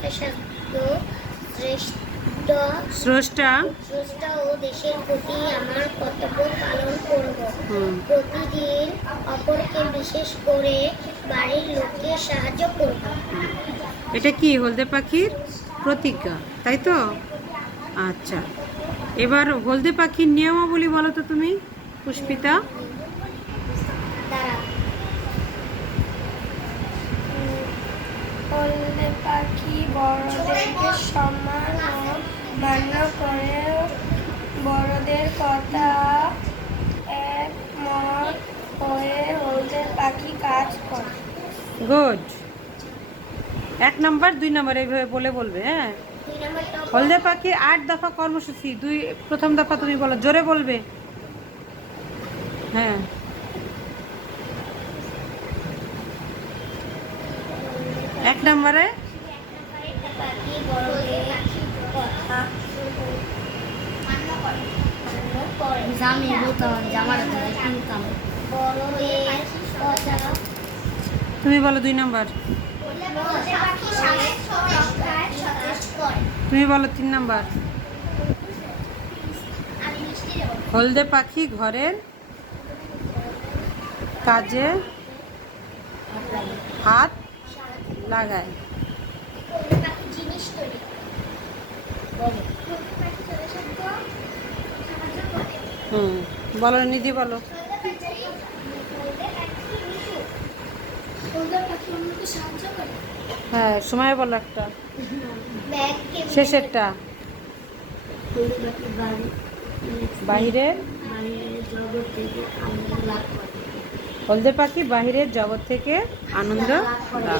যথাসাধ্য স্রষ্টা ও দেশের প্রতি আমার কর্তব্য পালন করব। প্রতিদিন অপরকে বিশেষ করে বাড়ির লোককে সাহায্য করব। এটা কি হলদে পাখির প্রতিজ্ঞা, তাই তো? আচ্ছা, এবার হলদে পাখির নিয়মাবলী বলো তো তুমি, পুষ্পিতা। হলদে পাখি বড়দেরকে সম্মান ও মান্য করে, বড়দের কথা একমত হয়ে হলদে পাখি কাজ করে। গুড। 1 নম্বর 2 নম্বর এইভাবে বলবে। হ্যাঁ, হলদে পাখির 8 দফা কর্মসূচি। প্রথম দফা তুমি বলো, জোরে বলবে। হ্যাঁ, এক নম্বরে তুমি বলো 2 নম্বর। তুমি বলো 3 নম্বর। হলদে পাখি ঘরের কাজে হাত লাগায়। বলো নিধি, বলো। হ্যাঁ, সময় বলো একটা, শেষেরটা। বাহিরের হলদে পাখি বাহিরের জগৎ থেকে আনন্দ লাভ করে।